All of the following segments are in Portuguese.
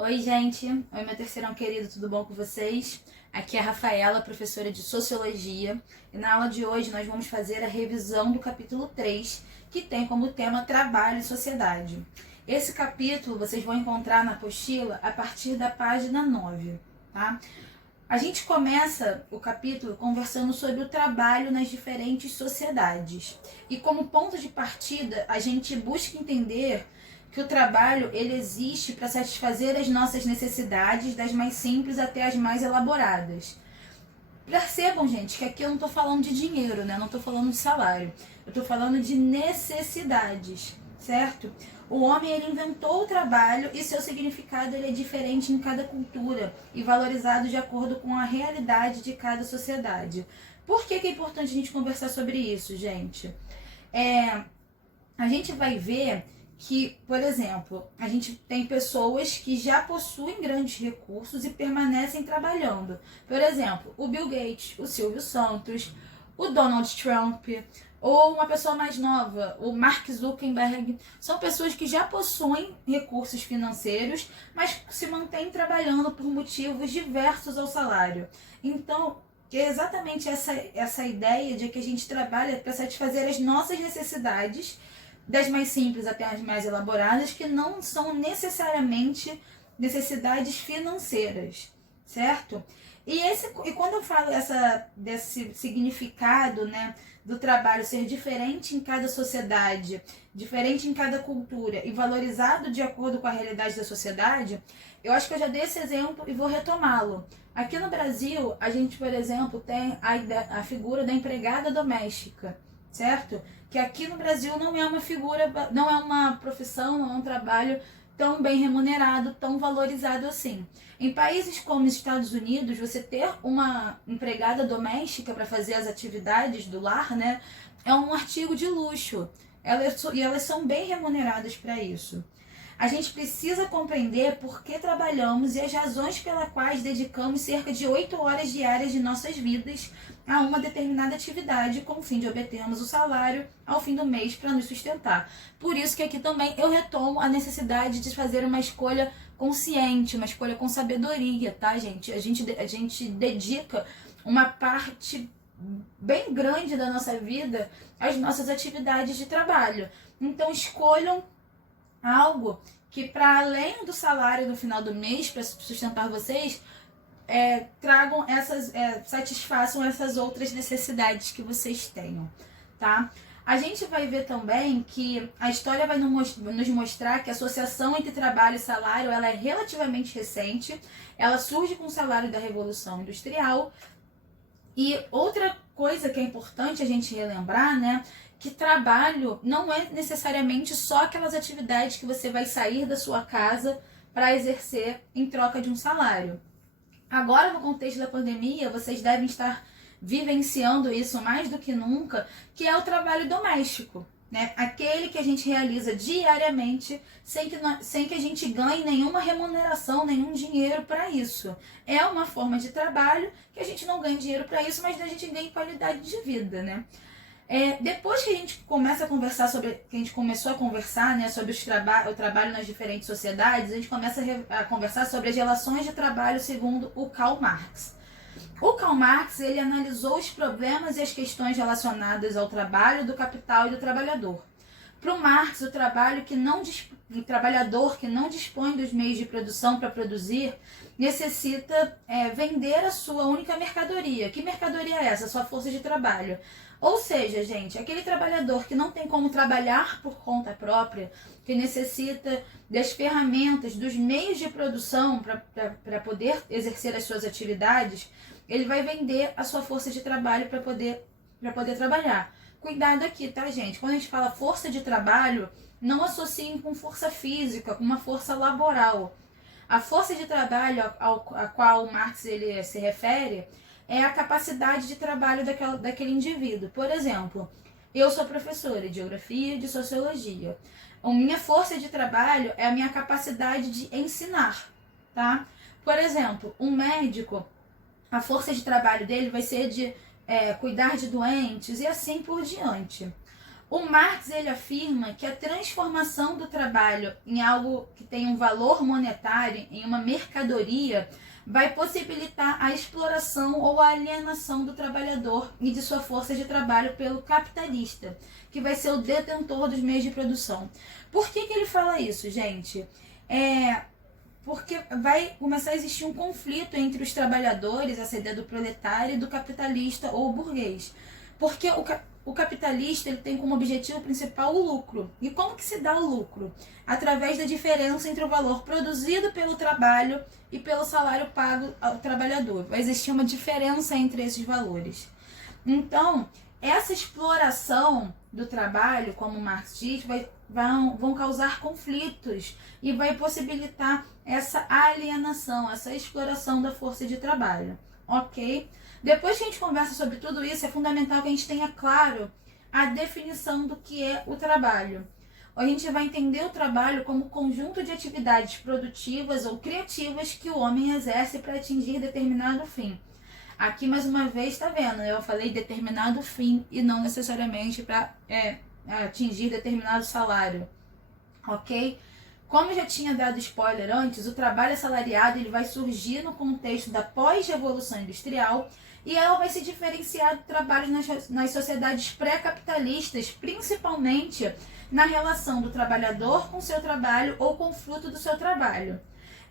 Oi, gente. Oi, meu terceirão querido, tudo bom com vocês? Aqui é a Rafaela, professora de Sociologia, e na aula de hoje nós vamos fazer a revisão do capítulo 3, que tem como tema Trabalho e Sociedade. Esse capítulo vocês vão encontrar na apostila a partir da página 9, tá? A gente começa o capítulo conversando sobre o trabalho nas diferentes sociedades. E como ponto de partida, a gente busca entender que o trabalho ele existe para satisfazer as nossas necessidades, das mais simples até as mais elaboradas. Percebam, gente, que aqui eu não estou falando de dinheiro, né? Não estou falando de salário. Eu estou falando de necessidades, certo? O homem ele inventou o trabalho e seu significado ele é diferente em cada cultura e valorizado de acordo com a realidade de cada sociedade. Por que é importante a gente conversar sobre isso, gente? A gente vai ver que, por exemplo, a gente tem pessoas que já possuem grandes recursos e permanecem trabalhando. Por exemplo, o Bill Gates, o Silvio Santos, o Donald Trump, ou uma pessoa mais nova, o Mark Zuckerberg. São pessoas que já possuem recursos financeiros, mas se mantêm trabalhando por motivos diversos ao salário. Então, é exatamente essa ideia de que a gente trabalha para satisfazer as nossas necessidades, das mais simples até as mais elaboradas, que não são necessariamente necessidades financeiras, certo? E quando eu falo desse significado, né, do trabalho ser diferente em cada sociedade, diferente em cada cultura e valorizado de acordo com a realidade da sociedade, eu acho que eu já dei esse exemplo e vou retomá-lo. Aqui no Brasil, a gente, por exemplo, tem a figura da empregada doméstica, certo? Que aqui no Brasil não é uma figura, não é uma profissão, não é um trabalho tão bem remunerado, tão valorizado assim. Em países como os Estados Unidos, você ter uma empregada doméstica para fazer as atividades do lar, né, é um artigo de luxo. E elas são bem remuneradas para isso. A gente precisa compreender por que trabalhamos e as razões pelas quais dedicamos cerca de 8 horas diárias de nossas vidas a uma determinada atividade com o fim de obtermos o salário ao fim do mês para nos sustentar. Por isso que aqui também eu retomo a necessidade de fazer uma escolha consciente, uma escolha com sabedoria, tá, gente? A gente dedica uma parte bem grande da nossa vida às nossas atividades de trabalho. Então escolham algo que, para além do salário no final do mês, para sustentar vocês, tragam satisfaçam essas outras necessidades que vocês tenham, tá? A gente vai ver também que a história vai nos mostrar que a associação entre trabalho e salário ela é relativamente recente, ela surge com o salário da Revolução Industrial. E outra coisa que é importante a gente relembrar, né, que trabalho não é necessariamente só aquelas atividades que você vai sair da sua casa para exercer em troca de um salário. Agora, no contexto da pandemia, vocês devem estar vivenciando isso mais do que nunca, que é o trabalho doméstico, né? Aquele que a gente realiza diariamente sem que a gente ganhe nenhuma remuneração, nenhum dinheiro para isso. É uma forma de trabalho que a gente não ganha dinheiro para isso, mas a gente ganha qualidade de vida, né? Depois que a gente começa a conversar que a gente começou a conversar, né, sobre o trabalho nas diferentes sociedades, a gente começa a conversar sobre as relações de trabalho segundo o Karl Marx. O Karl Marx ele analisou os problemas e as questões relacionadas ao trabalho do capital e do trabalhador. Para o Marx, o trabalhador que não dispõe dos meios de produção para produzir necessita vender a sua única mercadoria. Que mercadoria é essa? A sua força de trabalho. Ou seja, gente, aquele trabalhador que não tem como trabalhar por conta própria, que necessita das ferramentas, dos meios de produção para poder exercer as suas atividades, ele vai vender a sua força de trabalho para poder trabalhar. Cuidado aqui, tá, gente? Quando a gente fala força de trabalho, não associem com força física, com uma força laboral. A força de trabalho a qual o Marx ele se refere é a capacidade de trabalho daquele indivíduo. Por exemplo, eu sou professora de geografia e de sociologia. A minha força de trabalho é a minha capacidade de ensinar, tá? Por exemplo, um médico, a força de trabalho dele vai ser de cuidar de doentes e assim por diante. O Marx ele afirma que a transformação do trabalho em algo que tem um valor monetário, em uma mercadoria, vai possibilitar a exploração ou a alienação do trabalhador e de sua força de trabalho pelo capitalista, que vai ser o detentor dos meios de produção. Por que ele fala isso, gente? Porque vai começar a existir um conflito entre os trabalhadores, essa ideia do proletário, e do capitalista ou burguês. Porque o capitalista ele tem como objetivo principal o lucro. E como que se dá o lucro? Através da diferença entre o valor produzido pelo trabalho e pelo salário pago ao trabalhador. Vai existir uma diferença entre esses valores. Então, essa exploração do trabalho, como Marx diz, vão causar conflitos e vai possibilitar essa alienação, essa exploração da força de trabalho, ok? Depois que a gente conversa sobre tudo isso, é fundamental que a gente tenha claro a definição do que é o trabalho. A gente vai entender o trabalho como conjunto de atividades produtivas ou criativas que o homem exerce para atingir determinado fim. Aqui, mais uma vez, está vendo? Eu falei determinado fim e não necessariamente para atingir determinado salário, ok? Como eu já tinha dado spoiler antes, o trabalho assalariado ele vai surgir no contexto da pós-revolução industrial e ela vai se diferenciar do trabalho nas sociedades pré-capitalistas, principalmente na relação do trabalhador com seu trabalho ou com o fruto do seu trabalho.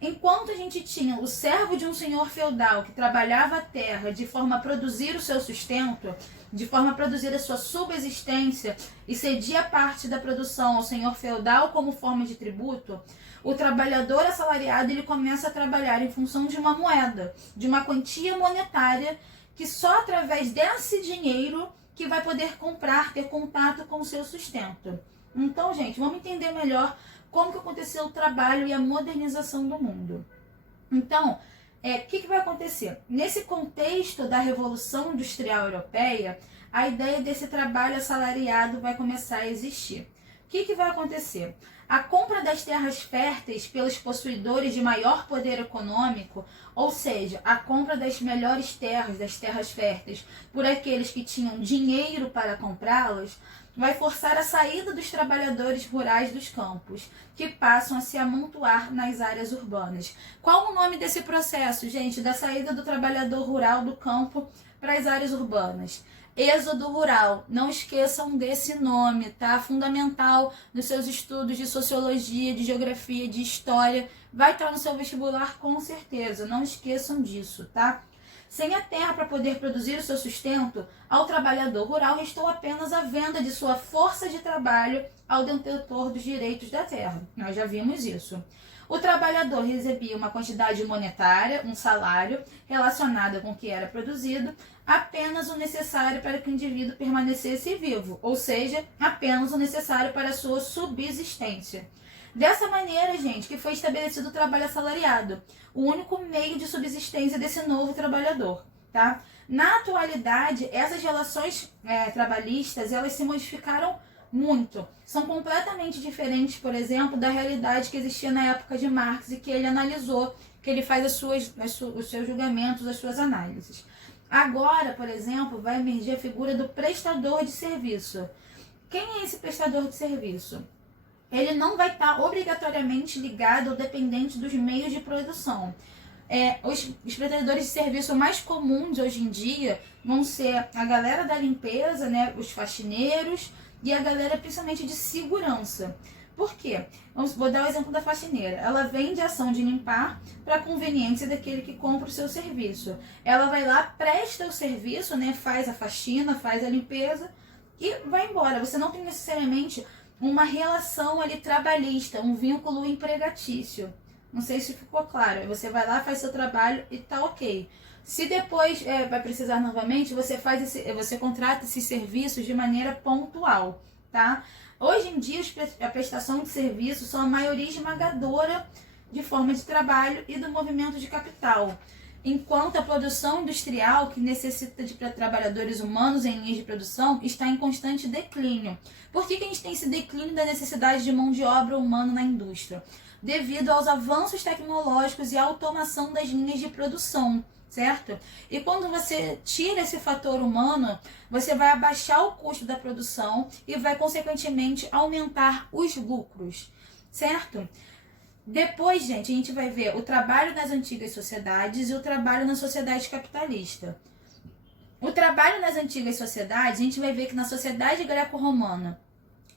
Enquanto a gente tinha o servo de um senhor feudal que trabalhava a terra de forma a produzir o seu sustento, de forma a produzir a sua subsistência e cedia parte da produção ao senhor feudal como forma de tributo, o trabalhador assalariado ele começa a trabalhar em função de uma moeda, de uma quantia monetária que só através desse dinheiro que vai poder comprar, ter contato com o seu sustento. Então, gente, vamos entender melhor como que aconteceu o trabalho e a modernização do mundo. Então, o que vai acontecer? Nesse contexto da Revolução Industrial Europeia, a ideia desse trabalho assalariado vai começar a existir. O que vai acontecer? A compra das terras férteis pelos possuidores de maior poder econômico, ou seja, a compra das melhores terras, das terras férteis, por aqueles que tinham dinheiro para comprá-las, vai forçar a saída dos trabalhadores rurais dos campos, que passam a se amontoar nas áreas urbanas. Qual o nome desse processo, gente, da saída do trabalhador rural do campo para as áreas urbanas? Êxodo rural. Não esqueçam desse nome, tá? Fundamental nos seus estudos de sociologia, de geografia, de história. Vai estar no seu vestibular com certeza. Não esqueçam disso, tá? Sem a terra para poder produzir o seu sustento, ao trabalhador rural restou apenas a venda de sua força de trabalho ao detentor dos direitos da terra. Nós já vimos isso. O trabalhador recebia uma quantidade monetária, um salário, relacionado com o que era produzido, apenas o necessário para que o indivíduo permanecesse vivo, ou seja, apenas o necessário para a sua subsistência. Dessa maneira, gente, que foi estabelecido o trabalho assalariado, o único meio de subsistência desse novo trabalhador, tá? Na atualidade, essas relações trabalhistas, elas se modificaram muito. São completamente diferentes, por exemplo, da realidade que existia na época de Marx e que ele analisou, que ele faz os seus julgamentos, as suas análises. Agora, por exemplo, vai emergir a figura do prestador de serviço. Quem é esse prestador de serviço? Ele não vai estar obrigatoriamente ligado ou dependente dos meios de produção. Os prestadores de serviço mais comuns hoje em dia vão ser a galera da limpeza, né, os faxineiros e a galera principalmente de segurança. Por quê? Vou dar o exemplo da faxineira. Ela vende a ação de limpar para a conveniência daquele que compra o seu serviço. Ela vai lá, presta o serviço, né, faz a faxina, faz a limpeza e vai embora. Você não tem necessariamente uma relação ali trabalhista, um vínculo empregatício. Não sei se ficou claro. Você vai lá, faz seu trabalho e tá ok. Se depois vai precisar novamente, você contrata esses serviços de maneira pontual, tá? Hoje em dia, a prestação de serviços são a maioria esmagadora de forma de trabalho e do movimento de capital. Enquanto a produção industrial, que necessita de trabalhadores humanos em linhas de produção, está em constante declínio. Por que a gente tem esse declínio da necessidade de mão de obra humana na indústria? Devido aos avanços tecnológicos e à automação das linhas de produção, certo? E quando você tira esse fator humano, você vai abaixar o custo da produção e vai, consequentemente, aumentar os lucros, certo? Depois, gente, a gente vai ver o trabalho nas antigas sociedades e o trabalho na sociedade capitalista. O trabalho nas antigas sociedades, a gente vai ver que na sociedade greco-romana,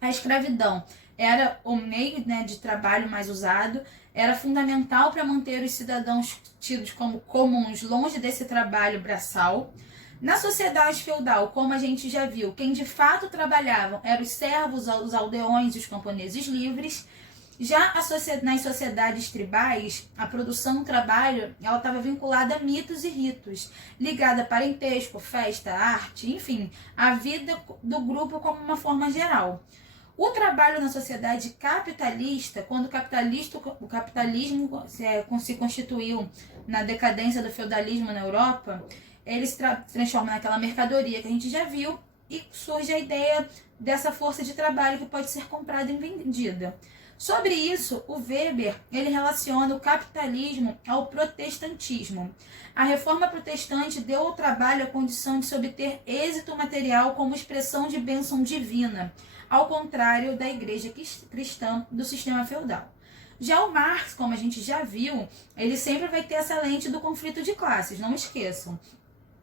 a escravidão era o meio, né, de trabalho mais usado, era fundamental para manter os cidadãos tidos como comuns longe desse trabalho braçal. Na sociedade feudal, como a gente já viu, quem de fato trabalhavam eram os servos, os aldeões e os camponeses livres. Já nas sociedades tribais, a produção do trabalho ela estava vinculada a mitos e ritos, ligada a parentesco, festa, arte, enfim, a vida do grupo como uma forma geral. O trabalho na sociedade capitalista, quando o capitalismo se constituiu na decadência do feudalismo na Europa, ele se transforma naquela mercadoria que a gente já viu e surge a ideia dessa força de trabalho que pode ser comprada e vendida. Sobre isso, o Weber ele relaciona o capitalismo ao protestantismo. A reforma protestante deu ao trabalho a condição de se obter êxito material como expressão de bênção divina, ao contrário da igreja cristã do sistema feudal. Já o Marx, como a gente já viu, ele sempre vai ter essa lente do conflito de classes, não esqueçam.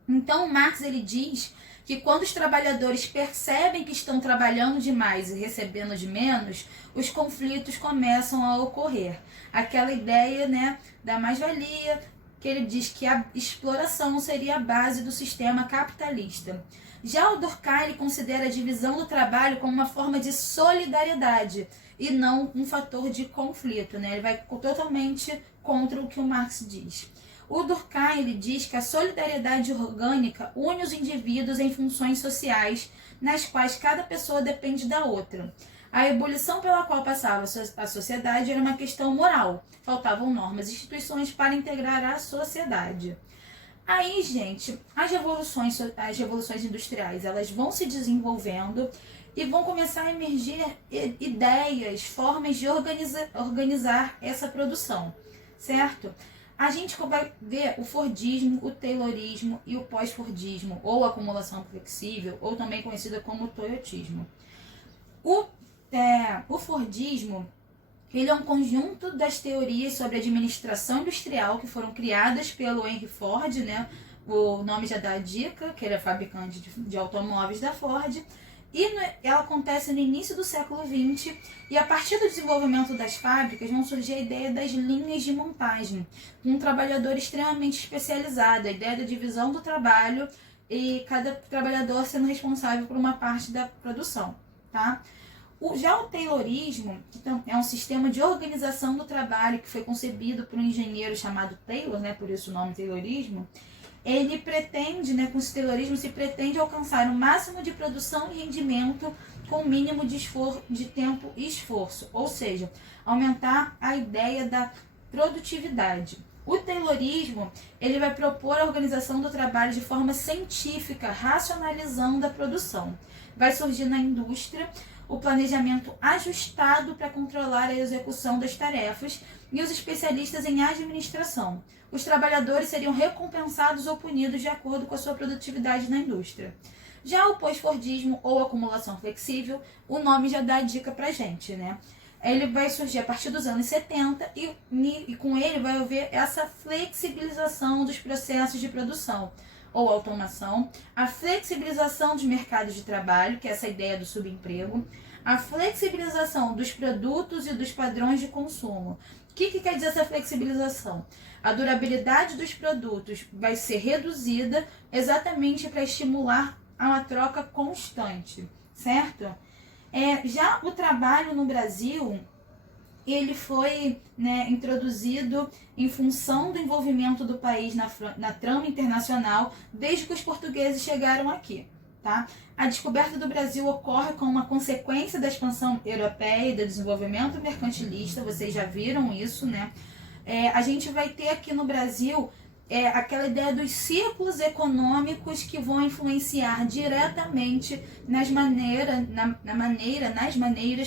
Então, o Marx ele diz que quando os trabalhadores percebem que estão trabalhando demais e recebendo de menos, os conflitos começam a ocorrer. Aquela ideia, né, da mais-valia, que ele diz que a exploração seria a base do sistema capitalista. Já o Durkheim considera a divisão do trabalho como uma forma de solidariedade e não um fator de conflito, né? Ele vai totalmente contra o que o Marx diz. O Durkheim ele diz que a solidariedade orgânica une os indivíduos em funções sociais, nas quais cada pessoa depende da outra. A ebulição pela qual passava a sociedade era uma questão moral. Faltavam normas e instituições para integrar a sociedade. Aí, gente, as revoluções industriais, elas vão se desenvolvendo e vão começar a emergir ideias, formas de organizar essa produção, certo? A gente vai ver o Fordismo, o Taylorismo e o pós-Fordismo, ou acumulação flexível, ou também conhecida como Toyotismo. O Fordismo ele é um conjunto das teorias sobre administração industrial que foram criadas pelo Henry Ford, né? O nome já dá a dica, que ele é fabricante de automóveis da Ford. E ela acontece no início do século XX, e a partir do desenvolvimento das fábricas vão surgir a ideia das linhas de montagem, com um trabalhador extremamente especializado, a ideia da divisão do trabalho e cada trabalhador sendo responsável por uma parte da produção, tá? Já o Taylorismo então, é um sistema de organização do trabalho que foi concebido por um engenheiro chamado Taylor, né, por isso o nome Taylorismo. Ele pretende, né, com esse Taylorismo, se pretende alcançar o máximo de produção e rendimento com o mínimo de tempo e esforço, ou seja, aumentar a ideia da produtividade. O Taylorismo ele vai propor a organização do trabalho de forma científica, racionalizando a produção. Vai surgir na indústria o planejamento ajustado para controlar a execução das tarefas e os especialistas em administração. Os trabalhadores seriam recompensados ou punidos de acordo com a sua produtividade na indústria. Já o pós-fordismo ou acumulação flexível, o nome já dá a dica para a gente, né? Ele vai surgir a partir dos anos 70 e com ele vai haver essa flexibilização dos processos de produção ou automação, a flexibilização dos mercados de trabalho, que é essa ideia do subemprego, a flexibilização dos produtos e dos padrões de consumo. O que quer dizer essa flexibilização? A durabilidade dos produtos vai ser reduzida exatamente para estimular a uma troca constante, certo? Já o trabalho no Brasil, ele foi, né, introduzido em função do envolvimento do país na trama internacional desde que os portugueses chegaram aqui. Tá? A descoberta do Brasil ocorre como uma consequência da expansão europeia e do desenvolvimento mercantilista, vocês já viram isso, né? A gente vai ter aqui no Brasil aquela ideia dos círculos econômicos que vão influenciar diretamente nas maneiras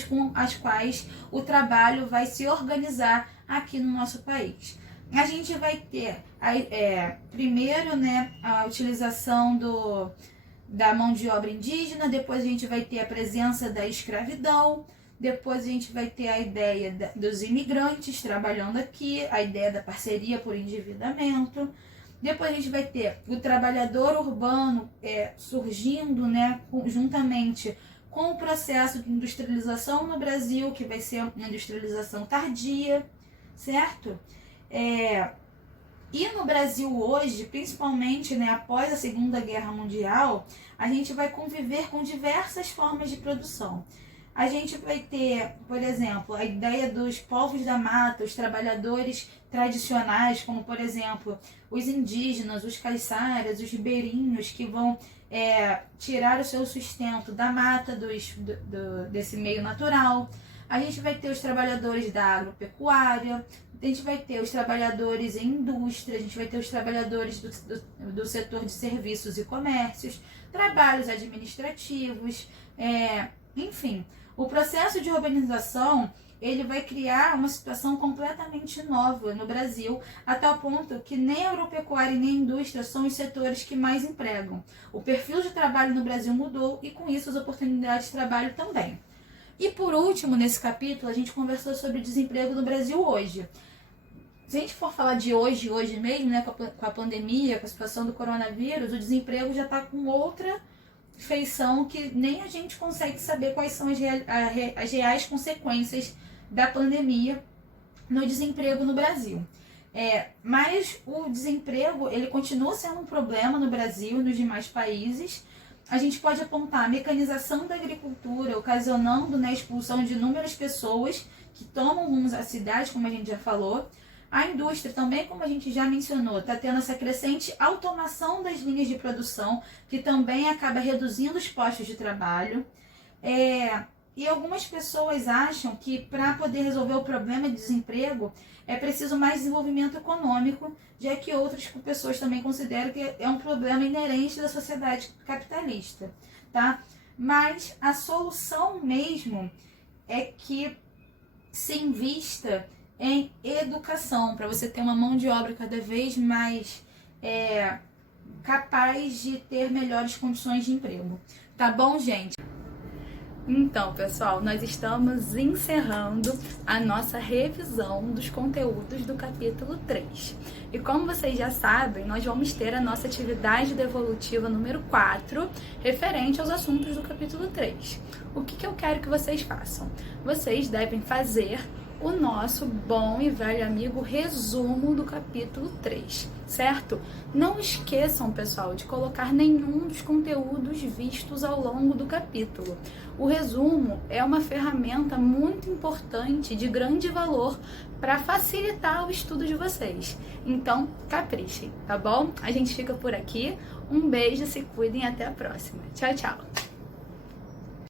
com as quais o trabalho vai se organizar aqui no nosso país. A gente vai ter, primeiro, né, a utilização da mão de obra indígena, depois a gente vai ter a presença da escravidão, depois a gente vai ter a ideia dos imigrantes trabalhando aqui, a ideia da parceria por endividamento. Depois a gente vai ter o trabalhador urbano surgindo, né, juntamente com o processo de industrialização no Brasil, que vai ser uma industrialização tardia, certo? E no Brasil hoje, principalmente, né, após a Segunda Guerra Mundial, a gente vai conviver com diversas formas de produção. A gente vai ter, por exemplo, a ideia dos povos da mata, os trabalhadores tradicionais, como, por exemplo, os indígenas, os caiçaras, os ribeirinhos, que vão tirar o seu sustento da mata, desse meio natural. A gente vai ter os trabalhadores da agropecuária, a gente vai ter os trabalhadores em indústria, a gente vai ter os trabalhadores do setor de serviços e comércios, trabalhos administrativos, enfim. O processo de urbanização, ele vai criar uma situação completamente nova no Brasil, a tal ponto que nem a agropecuária e nem a indústria são os setores que mais empregam. O perfil de trabalho no Brasil mudou e, com isso, as oportunidades de trabalho também. E, por último, nesse capítulo, a gente conversou sobre o desemprego no Brasil hoje. Se a gente for falar de hoje mesmo, né, com a pandemia, com a situação do coronavírus, o desemprego já está com outra feição que nem a gente consegue saber quais são as reais consequências da pandemia no desemprego no Brasil. Mas o desemprego, ele continua sendo um problema no Brasil e nos demais países. A gente pode apontar a mecanização da agricultura, ocasionando, né, a expulsão de inúmeras pessoas que tomam rumos à cidade, como a gente já falou. A indústria também, como a gente já mencionou, está tendo essa crescente automação das linhas de produção, que também acaba reduzindo os postos de trabalho. E algumas pessoas acham que para poder resolver o problema de desemprego é preciso mais desenvolvimento econômico, já que outras pessoas também consideram que é um problema inerente da sociedade capitalista, tá? Mas a solução mesmo é que se invista em educação, para você ter uma mão de obra cada vez mais capaz de ter melhores condições de emprego. Tá bom, gente? Então, pessoal, nós estamos encerrando a nossa revisão dos conteúdos do capítulo 3. E como vocês já sabem, nós vamos ter a nossa atividade devolutiva número 4, referente aos assuntos do capítulo 3. O que eu quero que vocês façam? Vocês devem fazer o nosso bom e velho amigo resumo do capítulo 3, certo? Não esqueçam, pessoal, de colocar nenhum dos conteúdos vistos ao longo do capítulo. O resumo é uma ferramenta muito importante, de grande valor, para facilitar o estudo de vocês. Então, caprichem, tá bom? A gente fica por aqui. Um beijo, se cuidem e até a próxima. Tchau, tchau!